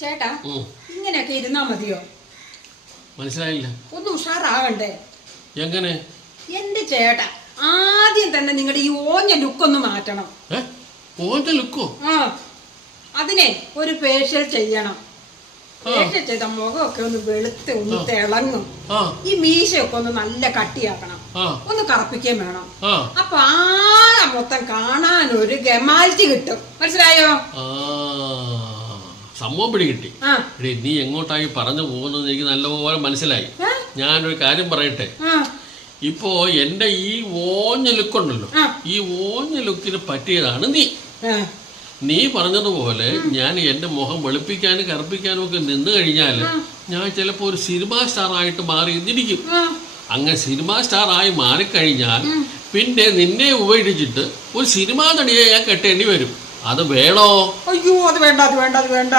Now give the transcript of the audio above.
ചേട്ടാ ഇങ്ങനെയൊക്കെ ഇരുന്നാ മതിയോ? മനസ്സിലായില്ല. ഒന്ന് ഉഷാറാവണ്ടേ? എങ്ങനെ? എന്റെ ചേട്ടാ ആദ്യം തന്നെ നിങ്ങളുടെ ഈ ഓഞ്ഞ ലുക്കൊന്ന് മാറ്റണം. ഓഞ്ഞ ലുക്കോ ആ അതിനെ ഒരു ഫേഷ്യൽ ചെയ്യണം. ഫേഷ്യൽ ചെയ്ത മുഖമൊക്കെ ഒന്ന് വെളുത്ത് ഒന്ന്. തിളങ്ങും. ഈ മീശയൊക്കെ ഒന്ന് നല്ല കട്ടിയാക്കണം. ഒന്ന് കറപ്പിക്കുകയും വേണം. അപ്പൊ ആ മൊത്തം കാണാൻ ഒരു ഗമാലിറ്റി കിട്ടും. മനസ്സിലായോ? ആ. സംഭവം പിടികിട്ടി എടീ നീ എങ്ങോട്ടായി പറഞ്ഞു പോകുന്നത് എനിക്ക് നല്ലപോലെ മനസ്സിലായി? ഞാനൊരു കാര്യം പറയട്ടെ? ഇപ്പോ എന്റെ ഈ ഓഞ്ഞ ലുക്കുണ്ടല്ലോ ഈ ഓഞ്ഞ ലുക്കിന് പറ്റിയതാണ് നീ. നീ പറഞ്ഞതുപോലെ ഞാൻ എന്റെ മുഖം വെളുപ്പിക്കാനും കറുപ്പിക്കാനും ഒക്കെ നിന്ന് കഴിഞ്ഞാൽ ഞാൻ ചിലപ്പോ ഒരു സിനിമാ സ്റ്റാർ ആയിട്ട് മാറി ഇരിക്കും ആ. അങ്ങനെ സിനിമാ സ്റ്റാർ ആയി മാറിക്കഴിഞ്ഞാൽ പിന്നെ നിന്നെ ഉപേക്ഷിച്ചിട്ട് ഒരു സിനിമാ നടിയെ ഞാൻ കെട്ടേണ്ടി വരും. അത് വേണോ? അയ്യോ അത് വേണ്ട അത് വേണ്ട അത് വേണ്ട.